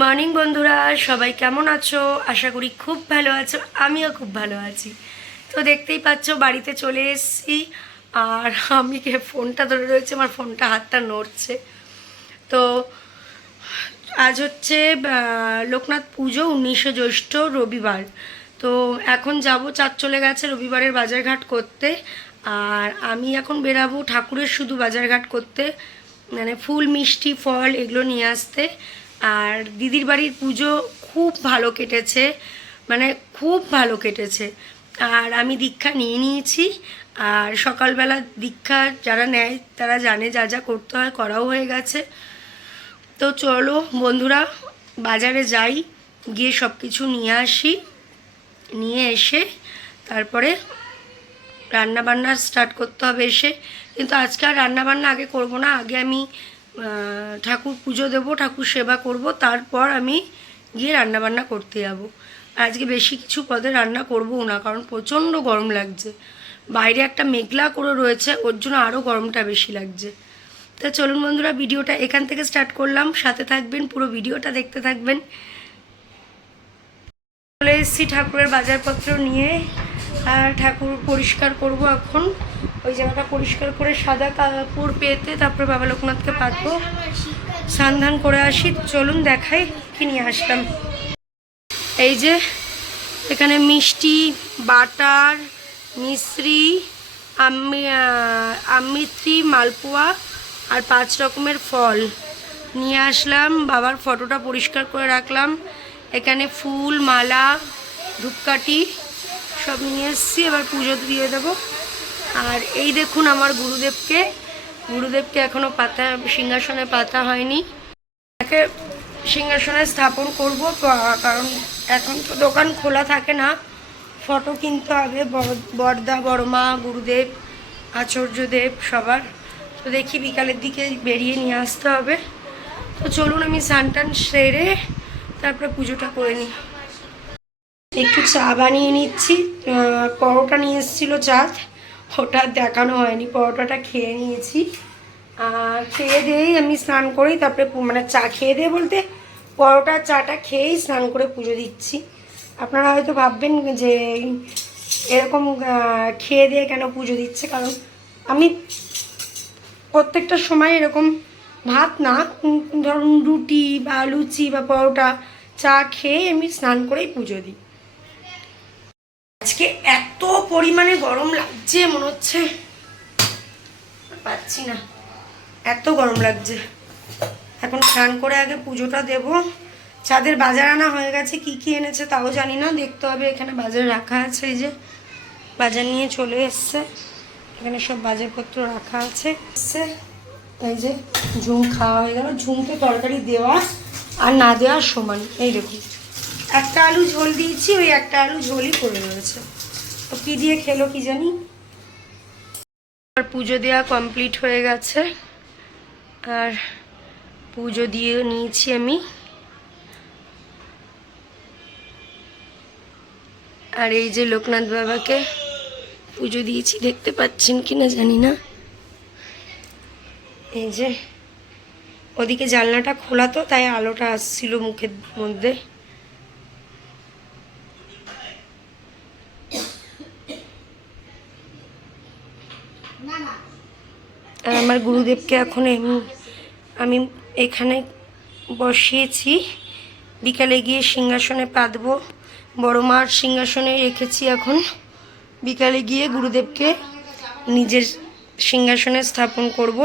Morning বন্ধুরা, সবাই কেমন আছো? আশা করি খুব ভালো আছো। আমিও খুব ভালো আছি। তো দেখতেই পাচ্ছ বাড়িতে চলে এসেছি। আর আমি ফোনটা ধরে রয়েছে, আমার ফোনটা হাতটা নড়ছে। তো আজ হচ্ছে লোকনাথ পুজো, 19শে জ্যৈষ্ঠ, রবিবার। তো এখন যাব, চাঁদ চলে গেছে, রবিবারের বাজারঘাট করতে। আর আমি এখন বেরাবো ঠাকুরের শুধু বাজারঘাট করতে, মানে ফুল মিষ্টি ফল এগুলো নিয়ে আসতে। আর দিদির বাড়ির পুজো খুব ভালো কেটেছে, মানে খুব ভালো কেটেছে। আর আমি দীক্ষা নিয়ে নিয়েছি। আর সকালবেলা দীক্ষা যারা নেয় তারা জানে যা যা করতে হয়, করাও হয়ে গেছে। তো চলো বন্ধুরা, বাজারে যাই, গিয়ে সব কিছু নিয়ে আসি। নিয়ে এসে তারপরে রান্নাবান্না স্টার্ট করতে হবে এসে। কিন্তু আজকে আর রান্নাবান্না আগে করব না, আগে আমি ঠাকুর পুজো দেবো, ঠাকুর সেবা করব, তারপর আমি গিয়ে রান্নাবান্না করতে যাব। আজকে বেশি কিছু পদে রান্না করবও না, কারণ প্রচণ্ড গরম লাগছে। বাইরে একটা মেঘলা করে রয়েছে, ওর জন্য আরও গরমটা বেশি লাগছে। তো চলুন বন্ধুরা, ভিডিওটা এখান থেকে স্টার্ট করলাম, সাথে থাকবেন, পুরো ভিডিওটা দেখতে থাকবেন। চলে এসেছি ঠাকুরের বাজারপত্র নিয়ে। আর ঠাকুর পরিষ্কার করব এখন। ওই জায়গাটা পরিষ্কার করে সাদা কাপড় পেতে তারপরে বাবা লোকনাথকে পাতবো, স্নান করে আসি। চলুন দেখাই কি নিয়ে আসলাম। এই যে এখানে মিষ্টি, বাটার, মিশ্রি, আমৃত্রি, মালপোয়া আর 5 রকমের ফল নিয়ে আসলাম। বাবার ফটোটা পরিষ্কার করে রাখলাম। এখানে ফুল, মালা, ধূপকাঠি সব নিয়ে এসেছি, এবার পুজো দিয়ে দেবো। আর এই দেখুন আমার গুরুদেবকে এখনও পাতা, সিংহাসনে পাতা হয়নি। তাকে সিংহাসনে স্থাপন করব, কারণ এখন তো দোকান খোলা থাকে না, ফটো কিনতে হবে বড়দা, বড়মা, গুরুদেব, আচার্যদেব সবার। তো দেখি বিকালের দিকে বেরিয়ে নিয়ে আসতে হবে। তো চলুন আমি স্নান সেরে তারপরে পুজোটা করে নিই। একটু চা বানিয়ে নিচ্ছি। পরোটা নিয়ে এসেছিলো চাঁদ, ওটা দেখানো হয়নি, পরোটাটা খেয়ে নিয়েছি। খেয়ে দিয়েই আমি স্নান করি, তারপরে মানে চা খেয়ে দিয়ে বলতে পরোটা চাটা খেয়েই স্নান করে পুজো দিচ্ছি। আপনারা হয়তো ভাববেন যে এরকম খেয়ে দিয়ে কেন পুজো দিচ্ছে, কারণ আমি প্রত্যেকটা সময় এরকম ভাত না, ধরুন রুটি বা লুচি বা পরোটা চা খেয়ে আমি স্নান করেই পুজো দিই। আজকে এত পরিমাণে গরম লাগছে, মনে হচ্ছে পাচ্ছি না, এত গরম লাগছে। এখন স্নান করে আগে পুজোটা দেব। চাঁদের বাজার আনা হয়ে গেছে, কি কি এনেছে তাও জানি না, দেখতে হবে। এখানে বাজার রাখা আছে, এই যে বাজার নিয়ে চলে এসছে, এখানে সব বাজারপত্র রাখা আছে। এই যে ঝুম খাওয়া হয়ে গেল। ঝুমকে তরকারি দেওয়া আর না দেওয়ার সমান। এই দেখুন, একটা আলু ঝোল দিয়েছি, ওই একটা আলু ঝোলই পড়ে রয়েছে। তো কী দিয়ে খেলো কি জানি। আর পুজো দেওয়া কমপ্লিট হয়ে গেছে, আর পুজো দিয়ে নিয়েছি আমি। আর এই যে লোকনাথ বাবাকে পুজো দিয়েছি, দেখতে পাচ্ছেন কিনা জানি না। এই যে ওদিকে জানলাটা খোলা, তো তাই আলোটা আসছিল মুখের মধ্যে। আর আমার গুরুদেবকে এখন আমি এখানে বসিয়েছি, বিকালে গিয়ে সিংহাসনে পাতবো। বড় মার সিংহাসনে রেখেছি, এখন বিকালে গিয়ে গুরুদেবকে নিজের সিংহাসনে স্থাপন করব।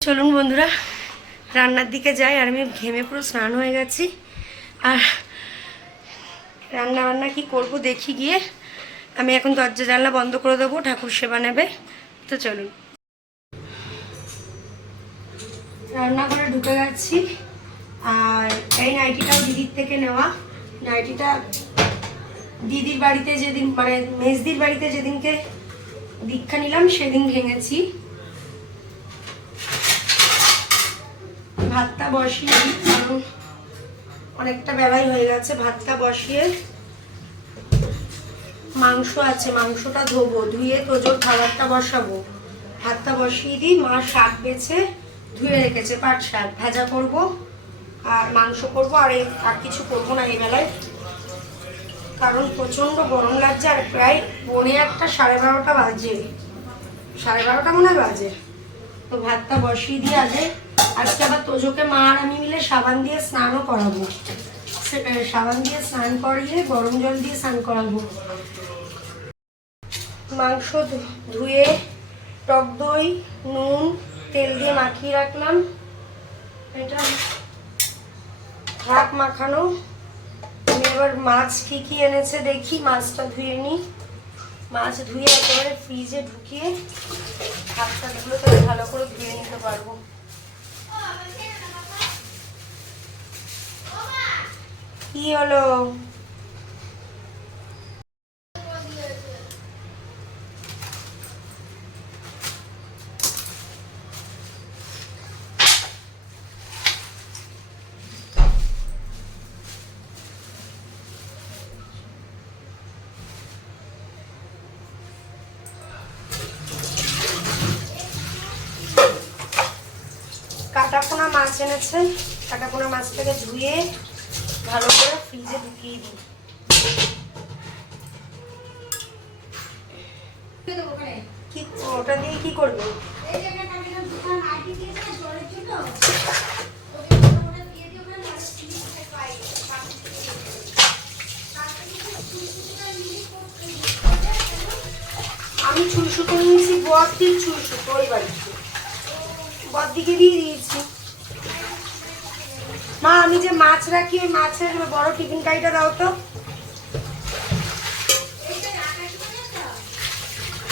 চলুন বন্ধুরা, রান্নার দিকে যাই। আর আমি ঘেমে পুরো স্নান হয়ে গেছি। আর রান্না কি করব দেখি গিয়ে। আমি এখন দরজা জানলা বন্ধ করে দেবো, ঠাকুর সেবা নেবে। তো চলুন, রান্নাঘরে ঢুকে গেছি। আর এই নাইটিটাও দিদির থেকে নেওয়া। নাইটিটা দিদির বাড়িতে যেদিন, মানে মেজদির বাড়িতে যেদিনকে দীক্ষা নিলাম সেদিন ভেঙেছি। ভাতটা বসিয়ে, কারণ অনেকটা বেলাই হয়ে গেছে। ভাতটা বসিয়ে, মাংস আছে, মাংসটা ধোবো, ধুয়ে তোজোর খাবারটা বসাবো। ভাতটা বসিয়ে দিই। মা শাক বেছে ধুয়ে রেখেছে, পাট শাক ভাজা করব। আর মাংস করবো, আর কিছু করবো না এই বেলায়, কারণ প্রচণ্ড গরম লাগছে। আর প্রায় 11:30 12:30 বাজে, 12:30 মনে হয় বাজে। তো ভাতটা বসিয়ে দিয়ে আজকে আবার তোজোকে মা আর আমি মিলে সাবান দিয়ে স্নানও করাবো। সাবান দিয়ে স্নান করিয়ে গরম জল দিয়ে স্নান করাবো। মাংস ধুয়ে টক দই, নুন, তেল দিয়ে মাখিয়ে রাখলাম। এটা ভাত মাখানো। আমি এবার মাছ কি এনেছে দেখি, মাছটা ধুয়ে নিই। মাছ ধুয়ে একেবারে ফ্রিজে ঢুকিয়ে হাতটাগুলো তো ভালো করে ধুয়ে নিতে পারবো। কি হলো? কাটাপোনা মাছ এনেছে, কাটাপোনা মাছটাকে ধুয়ে ভালো করে ফ্রিজে ঢুকিয়ে দিই। কি ওটা দিয়ে কি করবে? আমি চুলসুতো নিয়েছি, বদ্দির চুলসুতো ওই বাড়িতে বদ্দিকে দিয়ে দিয়েছি। মা আমি যে মাছ রাখি ওই মাছের বড় টিফিন কারিটা দাও তো।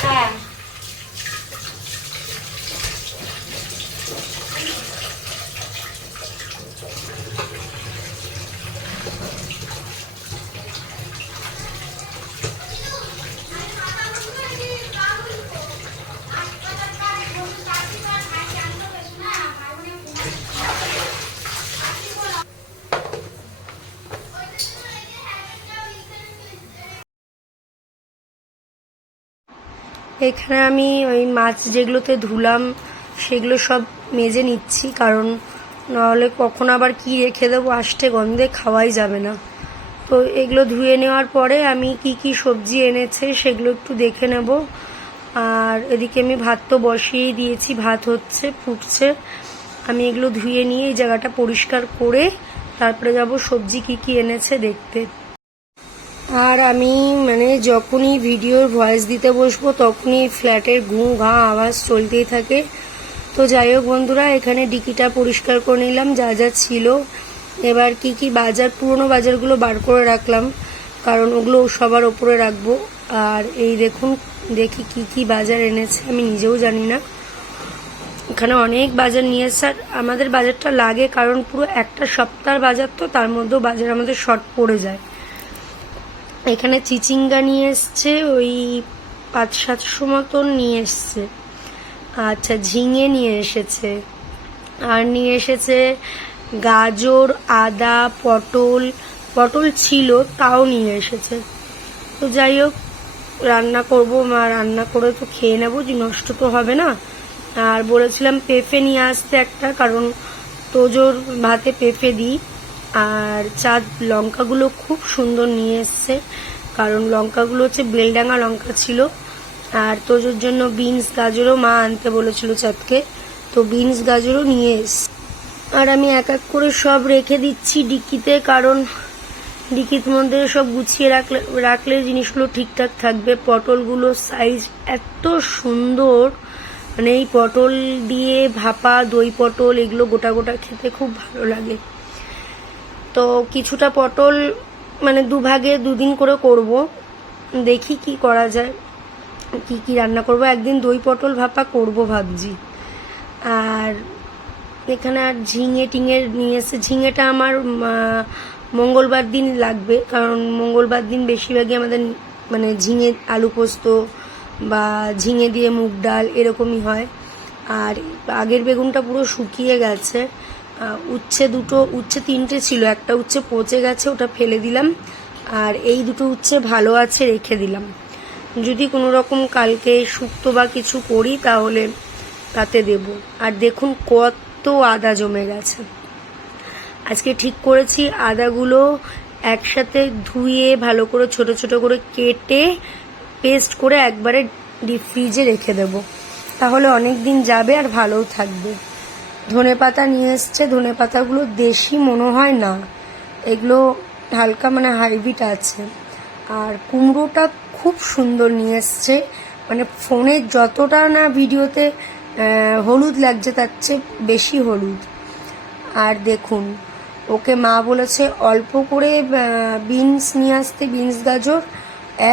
হ্যাঁ এখানে আমি ওই মাছ যেগুলোতে ধুলাম সেগুলো সব মেজে নিচ্ছি, কারণ নাহলে কখন আবার কি রেখে দেবো, আষ্টে গন্ধে খাওয়াই যাবে না। তো এগুলো ধুয়ে নেওয়ার পরে আমি কি সবজি এনেছে সেগুলো একটু দেখে নেব। আর এদিকে আমি ভাত তো বসিয়েই দিয়েছি, ভাত হচ্ছে, ফুটছে। আমি এগুলো ধুয়ে নিয়ে এই জায়গাটা পরিষ্কার করে তারপরে যাব সবজি কি এনেছে দেখতে। আর আমি যখনই ভিডিওর ভয়েস দিতে বসবো তখনই ফ্ল্যাটের ঘু ঘা আওয়াজ চলতেই থাকে। তো যাই হোক বন্ধুরা, এখানে ডিকিটা পরিষ্কার করে নিলাম যা যা ছিল। এবার কি বাজার, পুরনো বাজারগুলো বার করে রাখলাম, কারণ ওগুলো সবার ওপরে রাখবো। আর এই দেখুন, দেখি কি বাজার এনেছে, আমি নিজেও জানি না। এখানে অনেক বাজার নিয়ে এসছে। আর আমাদের বাজারটা লাগে, কারণ পুরো একটা সপ্তাহের বাজার, তো তার মধ্যেও বাজার আমাদের শর্ট পড়ে যায়। এখানে চিচিঙ্গা নিয়ে এসছে, ওই 500-700 মতন নিয়ে এসছে। আচ্ছা, ঝিঙে নিয়ে এসেছে, আর নিয়ে এসেছে গাজর, আদা, পটল ছিল তাও নিয়ে এসেছে। তো যাই হোক, রান্না করবো, মা রান্না করে তো খেয়ে নেবো, যে নষ্ট তো হবে না। আর বলেছিলাম পেঁপে নিয়ে আসতে একটা, কারণ তোজোর ভাতে পেঁপে দিই। আর লঙ্কাগুলো খুব সুন্দর নিয়ে এসছে, কারণ লঙ্কাগুলো হচ্ছে বেলডাঙ্গা লঙ্কা ছিল। আর তোজোর জন্য বিনস গাজরও মা আনতে বলেছিল চাঁদকে, তো বিনস গাজরও নিয়ে এসছে। আর আমি এক এক করে সব রেখে দিচ্ছি ডিকিতে, কারণ ডিকির মধ্যে সব গুছিয়ে রাখলে জিনিসগুলো ঠিকঠাক থাকবে। পটলগুলো সাইজ এত সুন্দর, এই পটল দিয়ে ভাপা, দই পটল, এগুলো গোটা গোটা খেতে খুব ভালো লাগে। তো কিছুটা পটল দুভাগে দুদিন করে করব, দেখি কি করা যায়, কি রান্না করব। একদিন দই পটল ভাপা করব ভাবছি। আর এখানে আর ঝিঙে নিয়ে এসে, ঝিঙেটা আমার মঙ্গলবার দিন লাগবে, কারণ মঙ্গলবার দিন বেশিরভাগই আমাদের ঝিঙে আলু পোস্ত বা ঝিঙে দিয়ে মুগ ডাল এরকমই হয়। আর আগের বেগুনটা পুরো শুকিয়ে গেছে। উচ্ছে 3টে ছিল, একটা উচ্ছে পচে গেছে, ওটা ফেলে দিলাম। আর এই 2টো উচ্ছে ভালো আছে, রেখে দিলাম। যদি কোনো রকম কালকে শুক্তো বা কিছু করি তাহলে তাতে দেব। আর দেখুন কত আদা জমে গেছে। আজকে ঠিক করেছি আদাগুলো একসাথে ধুয়ে ভালো করে ছোট ছোট করে কেটে পেস্ট করে একবারে ডিপ ফ্রিজে রেখে দেব, তাহলে অনেক দিন যাবে আর ভালোও থাকবে। ধনেপাতা নিয়ে এসছে, ধনেপাতাগুলো দেশি মনে হয় না, এগুলো হালকা মানে হাইব্রিড আছে। আর কুমড়োটা খুব সুন্দর নিয়ে এসছে, মানে ফোনে যতটা না ভিডিওতে হলুদ লাগছে তার চেয়ে বেশি হলুদ। আর দেখুন ওকে মা বলেছে অল্প করে বিনস নিয়ে আসতে, বিনস গাজর,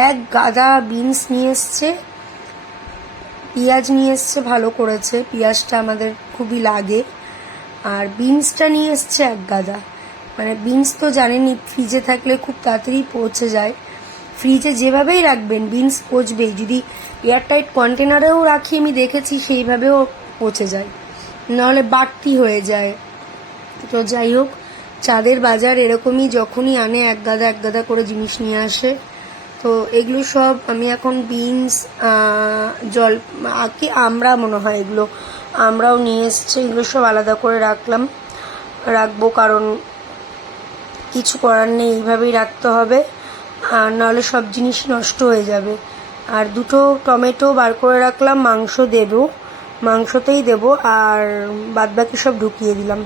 এক গাদা বিনস নিয়ে এসছে, পেঁয়াজ নিয়ে এসছে, ভালো করেছে, পেঁয়াজটা আমাদের খুবই লাগে। আর বিনসটা নিয়ে এসছে এক গাদা, মানে বিনস তো জানেনই ফ্রিজে থাকলে খুব তাড়াতাড়ি পচে যায়, ফ্রিজে যেভাবেই রাখবেন বিনস পচবেই, যদি এয়ারটাইট কন্টেনারেও রাখি আমি দেখেছি সেইভাবেও পচে যায়, নাহলে বাড়তি হয়ে যায়। তো যাই হোক, চাঁদের বাজার এরকমই, যখনই আনে এক গাদা করে জিনিস নিয়ে আসে। তো এগুলো সব আমি এখন বিনস, জল আঁকি আমরা মনে হয় এগুলো আমরাও নিয়ে এসছে, এগুলো সব আলাদা করে রাখবো, কারণ কিছু করার নেই, এইভাবেই রাখতে হবে, আর নাহলে সব জিনিস নষ্ট হয়ে যাবে। আর দুটো টমেটো বার করে রাখলাম, মাংসতেই দেবো, আর বাদবাকি সব ঢুকিয়ে দিলাম।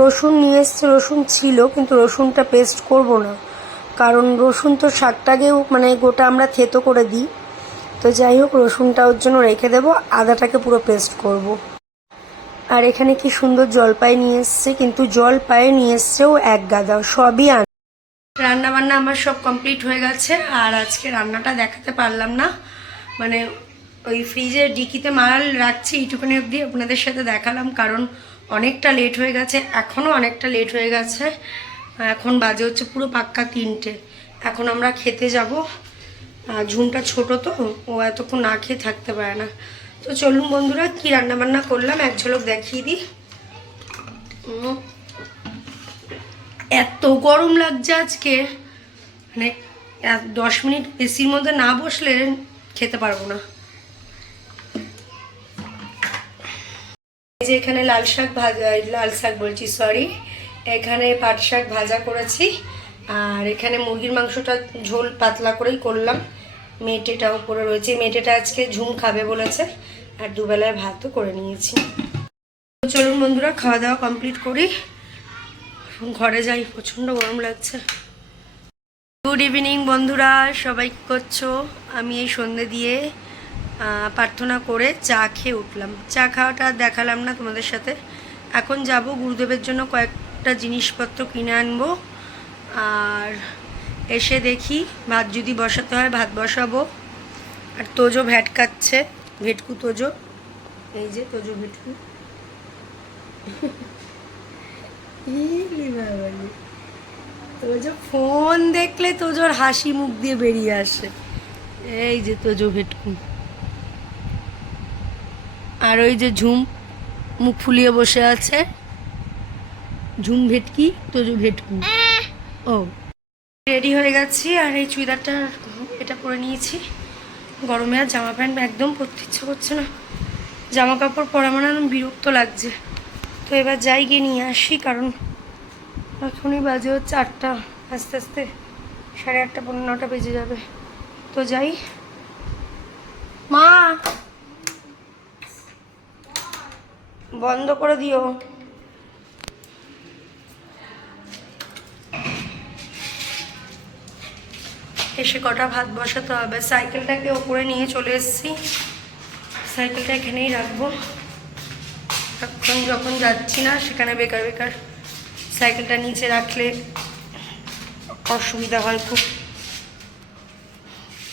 রসুন নিয়ে এসছে, রসুন ছিল কিন্তু রসুনটা পেস্ট করব না, কারণ রসুন তো শাকটাকেও মানে গোটা আমরা থেতো করে দিই। তো যাই হোক, রসুনটা ওর জন্য রেখে দেবো, আদাটাকে পুরো পেস্ট করব। আর এখানে কি সুন্দর জলপাই নিয়ে এসছে, কিন্তু জলপাই নিয়ে এসছেও এক গাদা, সবই রান্না বান্না আমার সব কমপ্লিট হয়ে গেছে। আর আজকে রান্নাটা দেখাতে পারলাম না, মানে ওই ফ্রিজের ডিকিতে মাল রাখছি এইটুকুনি অবধি আপনাদের সাথে দেখালাম, কারণ অনেকটা লেট হয়ে গেছে, এখনও অনেকটা লেট হয়ে গেছে। এখন বাজে হচ্ছে পুরো পাক্কা 3টে। এখন আমরা খেতে যাব, ঝুমটা ছোট তো ও এতক্ষণ না খেয়ে থাকতে পারে না। তো চলুন বন্ধুরা, কি রান্না বান্না করলাম এক ঝলক দেখিয়ে দিই। এত গরম লাগছে আজকে, মানে 10 মিনিট এসির মধ্যে না বসলে খেতে পারবো না। এই যে এখানে লাল শাক বলছি, সরি, এখানে পাট শাক ভাজা করেছি, আর এখানে মুরগির মাংসটা ঝোল পাতলা করেই করলাম। মেটেটা উপরে রয়েছে, মেটেটা আজকে ঝুম খাবে বলেছে, আর দুবেলায় ভাতও করে নিয়েছি। চলুন বন্ধুরা, খাওয়া দাওয়া কমপ্লিট করি, ঘরে যাই, প্রচণ্ড গরম লাগছে। গুড ইভিনিং বন্ধুরা, সবাই কী করছো? আমি এই সন্ধ্যে দিয়ে প্রার্থনা করে চা খেয়ে উঠলাম। চা খাওয়াটা দেখালাম না তোমাদের সাথে। এখন যাব গুরুদেবের জন্য কয়েকটা জিনিসপত্র কিনে আনবো, আর এসে দেখি ভাত যদি বসাতে হয় ভাত বসাবো। আর তোজো ভেটকাচ্ছে, ভেটকু তোজো, এই যে তোজো ভেটকু, তোজো ফোন দেখলে তোজোর হাসি মুখ দিয়ে বেরিয়ে আসে, এই যে তোজো ভেটকু। আর ওই যে ঝুম মুখ ফুলিয়ে বসে আছে, ঝুম ভেটকি, তোজো ভেটকু। ও রেডি হয়ে গেছি, আর এই চুড়িদারটা এটা পরে নিয়েছি, গরমে আর জামা প্যান্ট একদম পরতে ইচ্ছে করছে না, জামা কাপড় পরা মানে বিরক্ত লাগছে। তো এবার যাই গিয়ে নিয়ে আসি, কারণ এখনই বাজে হচ্ছে 8টা, আস্তে আস্তে 8:30 পৌনে 9টা বেজে যাবে। তো যাই। মা বন্ধ করে দিও। এসে কটা ভাত বসাতে হবে। সাইকেলটাকে ওপরে নিয়ে চলে এসেছি, সাইকেলটা এখানেই রাখবো, এখন যখন যাচ্ছি না সেখানে বেকার সাইকেলটা নিচে রাখলে অসুবিধা হয় খুব।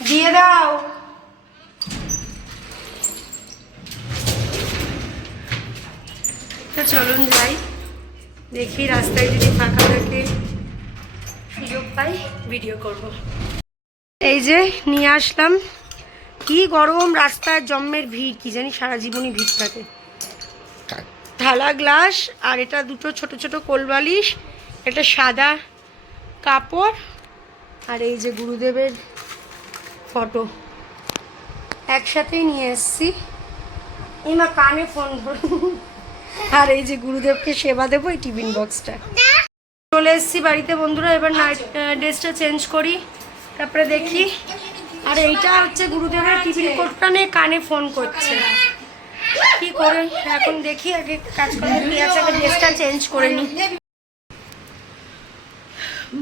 দিয়ে দাও। তো চলুন যাই, দেখি রাস্তায় যদি ফাঁকা থাকে সুযোগ পাই ভিডিও করব। এই যে নিয়ে আসলাম, কি গরম, রাস্তায় জম্মের ভিড়, কি জানি সারা জীবনই ভিড় থাকে। থালা, গ্লাস, আর এটা দুটো ছোট ছোট কোলবালিশ, একটা সাদা কাপড়, আর এই যে গুরুদেবের ফটো একসাথেই নিয়ে এসছি। মা কানে ফোন ধর। আর এই যে গুরুদেবকে সেবা দেবো, এই টিফিন বক্সটা। চলে এসেছি বাড়িতে বন্ধুরা, এবার নাইট ড্রেসটা চেঞ্জ করি, তারপরে দেখি। আর এইটা হচ্ছে গুরুদেবের টিফিন কোডটা নিয়ে কানে ফোন করছে, কি করে এখন দেখি। আগে কাজ করে কি আছে, আগে ড্রেসটা চেঞ্জ করে নিই।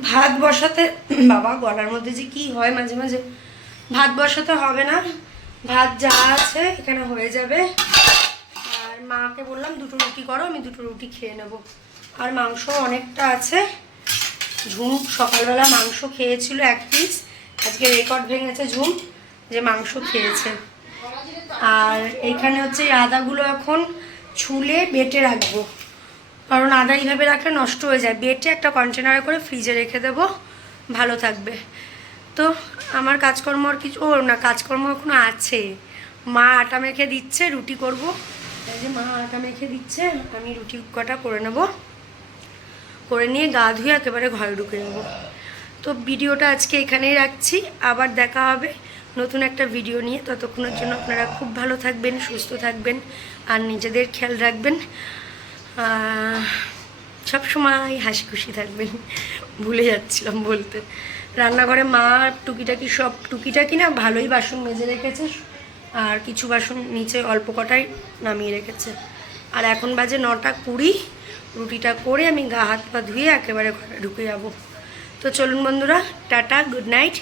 ভাত বসাতে, বাবা গলার মধ্যে যে কি হয় মাঝে মাঝে, ভাত বসাতে হবে না, ভাত যা আছে এখানে হয়ে যাবে। আর মাকে বললাম 2টো রুটি করো, আমি 2টো রুটি খেয়ে নেব। আর মাংস অনেকটা আছে, ঝুম সকালবেলা মাংস খেয়েছিল 1 পিস, আজকে রেকর্ড ভেঙেছে ঝুম যে মাংস খেয়েছে। আর এইখানে হচ্ছে এই আদাগুলো এখন ছুলে বেটে রাখবো, কারণ আদা এইভাবে রাখলে নষ্ট হয়ে যায়। বেটে একটা কন্টেনারে করে ফ্রিজে রেখে দেবো, ভালো থাকবে। তো আমার কাজকর্ম আর কিছু না, কাজকর্ম এখনো আছে। মা আটা মেখে দিচ্ছে, রুটি করব। এই যে মা আটা মেখে দিচ্ছে, আমি রুটি কটা করে নেব, করে নিয়ে গা ধুয়ে একেবারে ঘরে ঢুকে যাবো। তো ভিডিওটা আজকে এখানেই রাখছি, আবার দেখা হবে নতুন একটা ভিডিও নিয়ে। ততক্ষণের জন্য আপনারা খুব ভালো থাকবেন, সুস্থ থাকবেন, আর নিজেদের খেয়াল রাখবেন, সব সময় হাসি খুশি থাকবেন। ভুলে যাচ্ছিলাম বলতে। রান্নাঘরে মা টুকিটাকি সব টুকিটাকি না ভালোই বাসন মেজে রেখেছে, আর কিছু বাসন নিচে অল্প কটাই নামিয়ে রেখেছে। আর এখন বাজে 9টা 20, রুটিটা করে আমি গা হাত পা ধুয়ে একেবারে ঘরে ঢুকে যাব। তো চলুন বন্ধুরা, টাটা, গুড নাইট।